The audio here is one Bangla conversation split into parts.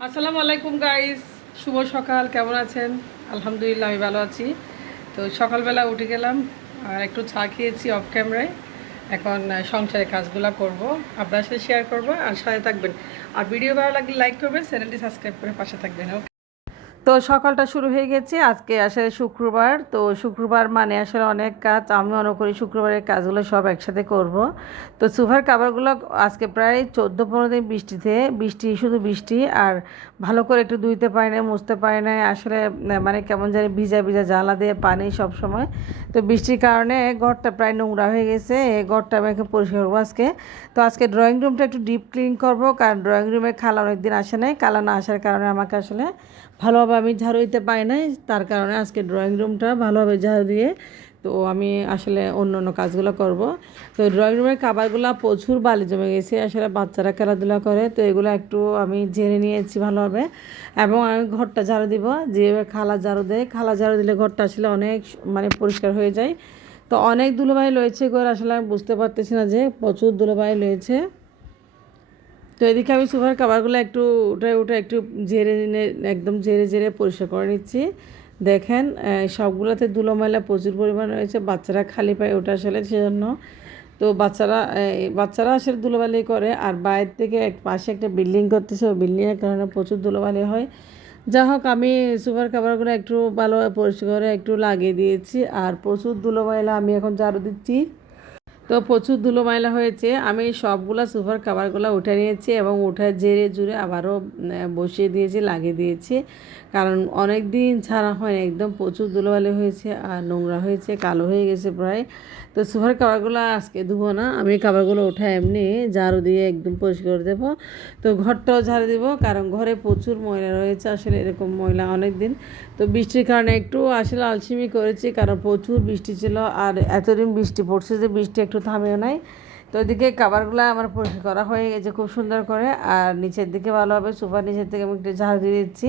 আসসালামু আলাইকুম গাইস, শুভ সকাল। কেমন আছেন? আলহামদুলিল্লাহ আমি ভালো আছি। তো সকালবেলা উঠে গেলাম আর একটু চা খেয়েছি অফ ক্যামেরায়। এখন সংসারের কাজগুলো করব, আপনার সাথে শেয়ার করব আর সাথে থাকবেন। আর ভিডিও ভালো লাগলে লাইক করবেন, চ্যানেলটি সাবস্ক্রাইব করে পাশে থাকবেন। তো সকালটা শুরু হয়ে গেছে। আজকে আসলে শুক্রবার, তো শুক্রবার মানে আসলে অনেক কাজ। আমি মনে করি শুক্রবারের কাজগুলো সব একসাথে করব। তো সুপার কাভারগুলো আজকে প্রায় 14-15 দিন বৃষ্টি শুধু বৃষ্টি, আর ভালো করে একটু ধুইতে পারি না, মুছতে পারি না আসলে। মানে কেমন জানি ভিজা ভিজা জ্বালা দিয়ে পানি সব সময়। তো বৃষ্টির কারণে ঘরটা প্রায় নোংরা হয়ে গেছে। এই ঘরটা আমি একটু পরিষ্কার করবো আজকে। তো আজকে ড্রয়িং রুমটা একটু ডিপ ক্লিন করব, কারণ ড্রয়িং রুমে খালা অনেকদিন আসে নাই। খালা না আসার কারণে আমাকে আসলে ভালোভাবে আমি ঝাড়ু দিতে পারি নাই, তার কারণে আজকে ড্রয়িং রুমটা ভালোভাবে ঝাড়ু দিয়ে তো আমি আসলে অন্য অন্য কাজগুলো করব। তো ড্রয়িং রুমের কাভারগুলো প্রচুর বালি জমে গেছে, আসলে বাচ্চারা খেলাধুলা করে, তো এগুলো একটু আমি ঝেড়ে নিয়েছি ভালোভাবে। এবং আমি ঘরটা ঝাড়ু দিব যেভাবে খালা ঝাড়ু দেয়। খালা ঝাড়ু দিলে ঘরটা আসলে অনেক মানে পরিষ্কার হয়ে যায়। তো অনেক ধুলোবালি রয়েছে ঘর, আসলে আমি বুঝতে পারতেছি না যে প্রচুর ধুলোবালি রয়েছে। তো এদিকে আমি সোফার কাভারগুলো একটু উঠে উঠে একটু ঝেড়ে নিয়ে একদম ঝেড়ে ঝেড়ে পরিষ্কার করে নিচ্ছি। দেখেন সবগুলোতে ধুলো ময়লা প্রচুর পরিমাণ রয়েছে, বাচ্চারা খালি পায়ে ওঠা আসলে সেজন্য। তো বাচ্চারা আসলে ধুলোবালি করে, আর বাইরে থেকে পাশে একটা বিল্ডিং করতেছে, ওই বিল্ডিংয়ের কারণে প্রচুর ধুলোবালি হয়। যা হোক, আমি সোফার কাভারগুলো একটু ভালোভাবে পরিষ্কার করে একটু লাগিয়ে দিয়েছি, আর প্রচুর ধুলো ময়লা আমি এখন ঝাড়ু দিচ্ছি। তো প্রচুর ধুলো ময়লা হয়েছে, আমি সবগুলা সোফার কাভারগুলো উঠে নিয়েছি এবং উঠে ঝেড়ে জুড়ে আবারও বসিয়ে দিয়েছি, লাগিয়ে দিয়েছি। কারণ অনেক দিন ছাড়া হয়, একদম প্রচুর ধুলোবালি হয়েছে আর নোংরা হয়েছে, কালো হয়ে গেছে প্রায়। তো সোফার কাভারগুলো আজকে ধুবো না, আমি কাভারগুলো উঠে এমনি ঝাড়ু দিয়ে একদম পরিষ্কার করে দেবো। তো ঘরটাও ঝাড়ু দেবো, কারণ ঘরে প্রচুর ময়লা রয়েছে আসলে, এরকম ময়লা অনেক দিন। তো বৃষ্টির কারণে একটু আসলে আলসেমি করেছি, কারণ প্রচুর বৃষ্টি ছিল আর এতদিন বৃষ্টি পড়ছে যে বৃষ্টি একটু থামেও নাই। তো ওইদিকে কাভারগুলো আমার পরিষ্কার করা হয়ে গেছে খুব সুন্দর করে, আর নিচের দিকে ভালোভাবে সোফার নিচের থেকে আমি একটু ঝাড়ু দিয়ে দিচ্ছি।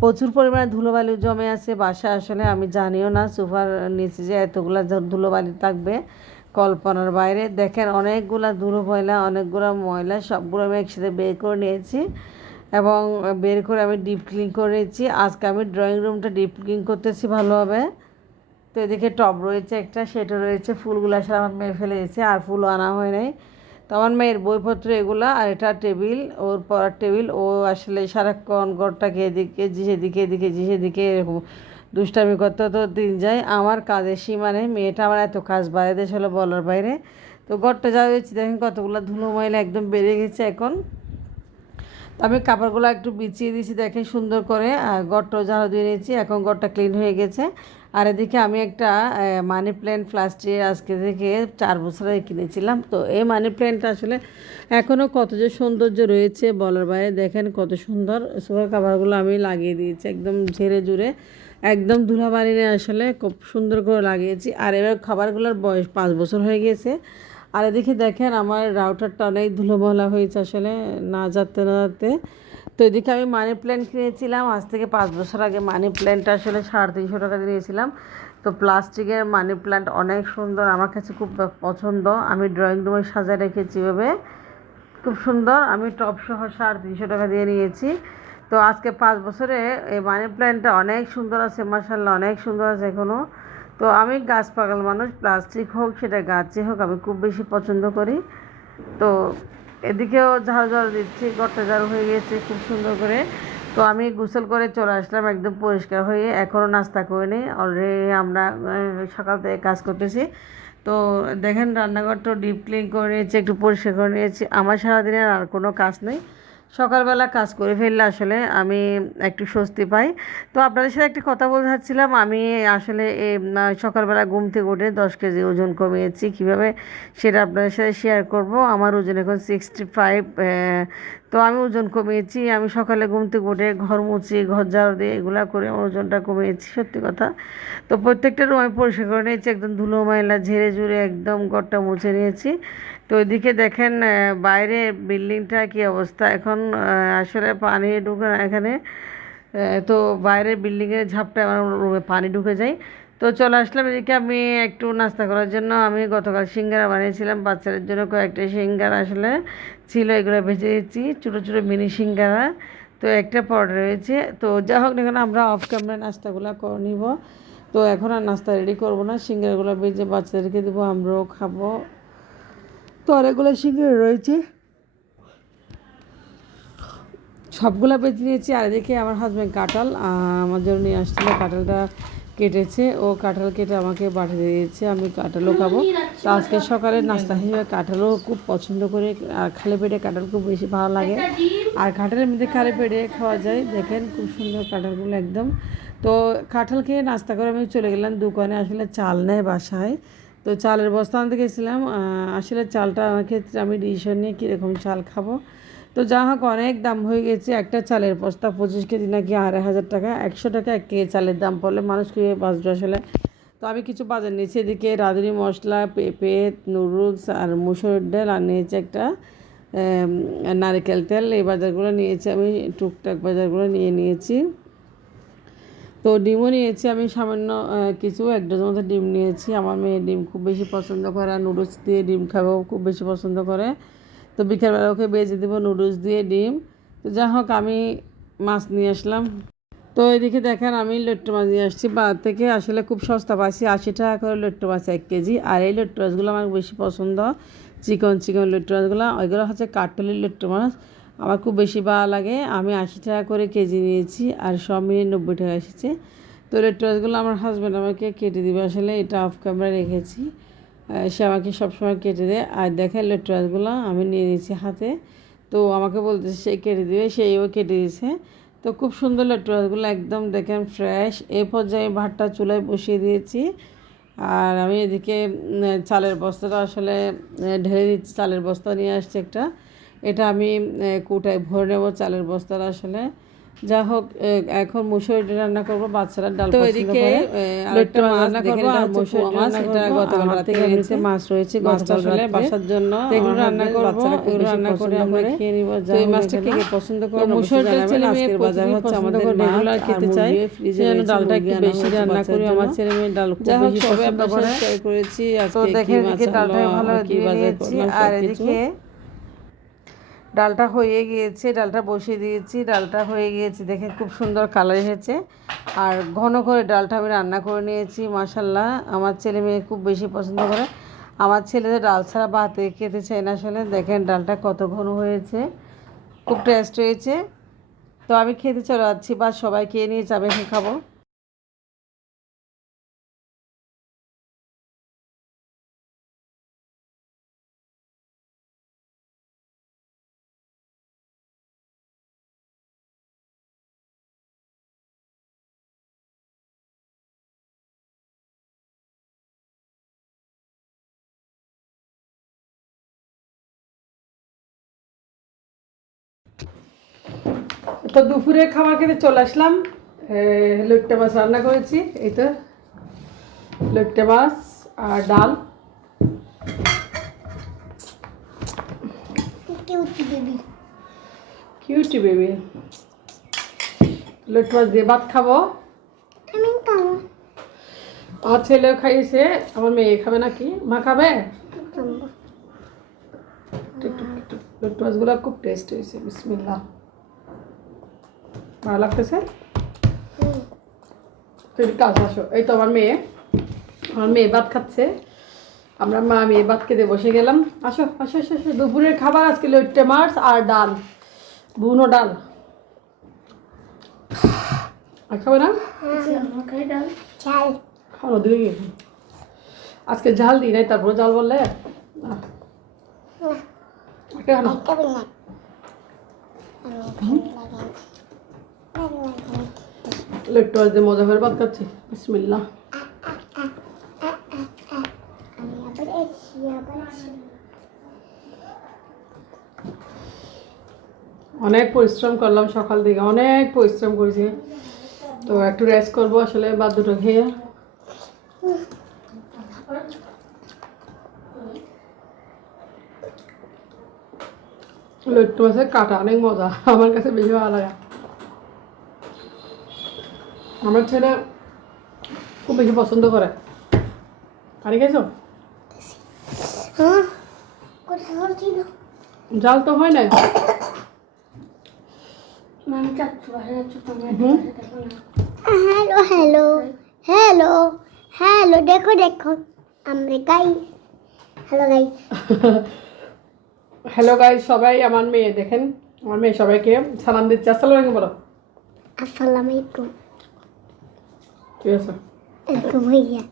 প্রচুর পরিমাণে ধুলোবালি জমে আছে বাসা, আসলে আমি জানিও না সোফার নিচে যে এতগুলো ধুলোবালি থাকবে, কল্পনার বাইরে। দেখেন অনেকগুলা ধুলো ময়লা, অনেকগুলো ময়লা সবগুলো আমি একসাথে বের করে নিয়েছি এবং বের করে আমি ডিপ ক্লিন করেছি। আজকে আমি ড্রয়িং রুমটা ডিপ ক্লিন করতেছি ভালোভাবে। তো এদিকে টব রয়েছে একটা, সেটা রয়েছে, ফুলগুলো আসলে আমার মেয়ে ফেলে দিয়েছে আর ফুলও আনা হয় নাই। তো আমার মেয়ের বইপত্র এগুলো, আর এটা টেবিল, ওর পড়ার টেবিল। ও আসলে সারাক্ষণ ঘরটাকে এদিকে সেদিকে এদিকে সেদিকে এরকম দুষ্টামি করতে তো দিন যায়। আমার কাজের সীমা নেই, মেয়েটা আমার এত কাজ বাইরে দেশ হলো বলার বাইরে। তো ঘরটা যা হয়েছে দেখেন কতগুলো ধুলো ময়লা একদম বেড়ে গেছে এখন। তো আমি কাপড়গুলো একটু বিছিয়ে দিয়েছি দেখে সুন্দর করে, আর ঘরটাও ঝাড়ু দিয়ে নিয়েছি, এখন ঘরটা ক্লিন হয়ে গেছে। আর এদিকে আমি একটা মানি প্ল্যান্ট প্লাস্টিক আজকে থেকে 4 বছর আগে কিনেছিলাম। তো এই মানি প্ল্যান্টটা আসলে এখনও কত যে সৌন্দর্য রয়েছে বলার বাইরে। দেখেন কত সুন্দর। সোফার কাভারগুলো আমি লাগিয়ে দিয়েছি একদম ঝেড়ে জুড়ে, একদম ধুলাবালি নেই, আসলে খুব সুন্দর করে লাগিয়েছি। আর এবার খাবারগুলোর বয়স 5 বছর হয়ে গেছে। আর এদিকে দেখেন আমার রাউটারটা অনেক ধুলোময়লা হয়েছে আসলে, না যাতে না যাতে। তো এদিকে আমি মানি প্ল্যান্ট কিনেছিলাম আজ থেকে 5 বছর আগে। মানি প্ল্যান্টটা আসলে 350 টাকা দিয়েছিলাম। তো প্লাস্টিকের মানি প্ল্যান্ট অনেক সুন্দর, আমার কাছে খুব পছন্দ। আমি ড্রয়িং রুমে সাজায় রেখেছি এভাবে, খুব সুন্দর। আমি টপ সহ 350 টাকা দিয়ে নিয়েছি। তো আজকে 5 বছরে এই মানি প্ল্যান্টটা অনেক সুন্দর আছে, মাশাআল্লাহ অনেক সুন্দর আছে এখনও। তো আমি গাছ পাগল মানুষ, প্লাস্টিক হোক সেটা গাছই হোক আমি খুব বেশি পছন্দ করি। তো এদিকেও ঝাড়ু ঝাড়ু দিচ্ছি, ঘরটা ঝাড়ু হয়ে গেছে খুব সুন্দর করে। তো আমি গোসল করে চলে আসলাম একদম পরিষ্কার হয়ে, এখনও নাস্তা করিনি, অলরেডি আমরা সকাল থেকে কাজ করতেছি। তো দেখেন রান্নাঘরটা ডিপ ক্লিন করে নিয়েছি, একটু পরিষ্কার করে নিয়েছি। আমার সারাদিনের আর কোনো কাজ নেই, সকালবেলা কাজ করে ফেললে আসলে আমি একটু স্বস্তি পাই। তো আপনাদের সাথে একটি কথা বলতে চাচ্ছিলাম, আমি আসলে সকালবেলা ঘুম থেকে উঠে 10 কেজি ওজন কমিয়েছি কীভাবে, সেটা আপনাদের সাথে শেয়ার করব। আমার ওজন এখন 65। তো আমি ওজন কমিয়েছি, আমি সকালে ঘুম থেকে উঠে ঘর মুছি, ঘর ঝাড়ু দিয়ে এগুলো করে আমার ওজনটা কমিয়েছি সত্যি কথা। তো প্রত্যেকটা রুম আমি পরিষ্কার করে নিয়েছি, একদম ধুলো ময়লা ঝেড়ে ঝুড়ে একদম ঘরটা মুছে নিয়েছি। তো এদিকে দেখেন বাইরে বিল্ডিংটা কি অবস্থা এখন, আসলে পানি ঢুকে না এখানে। তো বাইরের বিল্ডিংয়ের ঝাপটা আমার রুমে পানি ঢুকে যায়। তো চলে আসলাম এদিকে আমি একটু নাস্তা করার জন্য। আমি গতকাল সিঙ্গারা বানিয়েছিলাম বাচ্চাদের জন্য, কয়েকটা সিঙ্গারা আসলে ছিল, এগুলো ভেজে দিচ্ছি ছোটো ছোটো মিনি সিঙ্গারা। তো একটা পড়ে রয়েছে। তো যা হোক না কেন আমরা অফ ক্যামেরা নাস্তাগুলো করে নিব। তো এখন আর নাস্তা রেডি করবো না, সিঙ্গারাগুলো ভেজে বাচ্চাদেরকে দেবো, আমরাও খাবো। তো অনেকগুলো সিঙ্গারা রয়েছে, সবগুলো বেছে নিয়েছি। আর এদিকে আমার হাজব্যান্ড কাঁঠাল আমার জন্য নিয়ে আসছিলো, কাঁঠালটা কেটেছে, ও কাঁঠাল কেটে আমাকে পাঠিয়ে দিয়েছে, আমি কাঁঠালও খাবো। তো আজকে সকালের নাস্তা হিসেবে কাঁঠালও খুব পছন্দ করে, আর খালি পেটে কাঁঠাল খুব বেশি ভালো লাগে। আর কাঁঠালের মধ্যে খালি পেটে খাওয়া যায়। দেখেন খুব সুন্দর কাঁঠালগুলো একদম। তো কাঁঠাল খেয়ে নাস্তা করে আমি চলে গেলাম দোকানে, আসলে চাল নেয় বাসায়। তো চালের বস্তা আনতে গেছিলাম। আসলে চালটা আমার ক্ষেত্রে আমি ডিসিশন নিয়ে কীরকম চাল খাবো। তো যা হোক অনেক দাম হয়ে গেছে, একটা চালের বস্তা 25 কেজি নাকি 2,500 টাকা, 100 টাকা 1 কেজি চালের দাম পড়লে মানুষ কীভাবে বাঁচবে আসলে। তো আমি কিছু বাজার নিয়েছি, এদিকে রাঁধুনি মশলা, পেঁপে, নুডলস আর মুসুর ডাল, আর নিয়েছি একটা নারকেল তেল। এই বাজারগুলো নিয়েছি আমি, টুকটাক বাজারগুলো নিয়েছি। তো ডিমও নিয়েছি আমি সামান্য কিছু, 1 ডজন মতো ডিম নিয়েছি। আমার মেয়ে ডিম খুব বেশি পছন্দ করে, আর নুডলস দিয়ে ডিম খাবেও খুব বেশি পছন্দ করে। তো বিকেলবেলা ওকে বেজে দেবো নুডলস দিয়ে ডিম। তো যা হোক আমি মাছ নিয়ে আসলাম। তো এদিকে দেখেন আমি লট্ট মাছ নিয়ে আসছি বাজার থেকে, আসলে খুব সস্তা পাইছি, 80 টাকা করে লট্ট মাছ 1 কেজি। আর এই লট্ট মাছগুলো আমার বেশি পছন্দ, চিকন লট্ট মাছগুলো, ওইগুলো হচ্ছে কাঠলি লট্ট মাছ, আমার খুব বেশি ভালো লাগে। আমি 80 টাকা করে কেজি নিয়েছি, আর সব মিলিয়ে 90 টাকা এসেছে। তো লট্ট মাছগুলো আমার হাজব্যান্ড আমাকে কেটে দিবে, আসলে এটা অফ ক্যামেরা রেখেছি, সে আমাকে সবসময় কেটে দেয়। আর দেখেন লট্ট মাছগুলো আমি নিয়ে নিয়েছি হাতে, তো আমাকে বলতেছে সে কেটে দিবে, সেইও কেটে দিয়েছে। তো খুব সুন্দর লট্ট মাছগুলো একদম দেখেন ফ্রেশ। এই পর্যায়ে ভাতটা চুলায় বসিয়ে দিয়েছি, আর আমি এদিকে চালের বস্তাটা আসলে ঢেলে দিচ্ছি। চালের বস্তা নিয়ে আসছি একটা, এটা আমি কৌটায় ভরে নেবো চালের বস্তাটা আসলে। যা হোক এখন মুসুরি ডাল রান্না করবো, বাচ্চারা ডাল পছন্দ করে। আরেকটা মাছ রান্না করবো, আর মুসুরি মাছ, এটা গতকাল রাতে এমনিতে মাছ রয়েছে, গতকাল রাতে বাসার জন্য এগুলো রান্না করবো। এগুলো রান্না করে আমরা খেয়ে নিব। এই মাছটা কে কে পছন্দ করে মুসুরি ডাল ছেলে মেয়ে বাজার হচ্ছে আমাদের রেগুলার খেতে চাই, সেজন্য ডালটা একটু বেশি রান্না করি। আমার ছেলে মেয়ে ডাল খুব বেশি পছন্দ করে। শেয়ার করেছি আজকে কি মাছ ডালটা ভালো কি বাজার করলাম। আর এদিকে ডালটা হয়ে গিয়েছে, ডালটা বসিয়ে দিয়েছি, ডালটা হয়ে গিয়েছে, দেখে খুব সুন্দর কালার এসেছে। আর ঘন করে ডালটা আমি রান্না করে নিয়েছি। মাশাল্লাহ আমার ছেলে মেয়ে খুব বেশি পছন্দ করে। আমার ছেলেদের ডাল ছাড়া ভাতে খেতে চায় না আসলে। দেখেন ডালটা কত ঘন হয়েছে, খুব টেস্ট হয়েছে। তো আমি খেতে চলে যাচ্ছি, বা সবাই খেয়ে নিয়ে যাবে, খাবো। তো দুপুরে খাবার খেতে চলে আসলাম। লইট্টা মাছ রান্না করেছি, এই তো লইট্টা মাছ আর ডাল। কিউটি বেবি লইট্টা মাছ দিয়ে ভাত খাবো। আমার ছেলেও খাইয়েছে, আমার মেয়ে খাবে নাকি, মা খাবে। লইট্টা মাছগুলো খুব টেস্ট হয়েছে, বিসমিল্লাহ, ভালো লাগতেছে। তুই কাছে আসো, এই তো আমার মেয়ে ভাত খাচ্ছে, আমরা মা মেয়ে ভাত খেতে বসে গেলাম। আসো আসো আসো আসো, দুপুরের খাবার আজকে লইট্টা মাছ আর ডাল, বুনো ডাল। আর খাবে না খাওয়ানো দিকে, আজকে ঝাল দিই নাই, তারপরে জাল বললে লইট্টা মাছ দিয়ে মজা করে ভাত খাচ্ছি, বিসমিল্লাহ। অনেক পরিশ্রম করলাম সকাল থেকে, অনেক পরিশ্রম করেছি। তো একটু রেস্ট করবো আসলে ভাত দুটো খেয়ে। লইট্টা মাছের কাটা অনেক মজা, আমার কাছে বেশি ভালো লাগে। আমার ছেলে খুব বেশি পছন্দ করে। কারি খাইছো? জাল তো হয় না, হ্যালো হ্যালো হ্যালো হ্যালো, দেখো দেখো আমরা guys. Hello guys. Hello guys, সবাই আমার মেয়ে দেখেন, আমার মেয়ে সবাইকে সালাম দিচ্ছে। আসসালামু আলাইকুম বলো। আসসালামু আলাইকুম। ঠিক আছে, এরকম ভাইয়া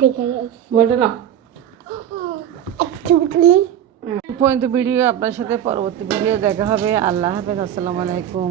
দেখে গাইস বলতে না একটু তুলি। পর্যন্ত ভিডিও আপনার সাথে পরবর্তী ভিডিও দেখা হবে। আল্লাহ হাফেজ, আসসালামু আলাইকুম।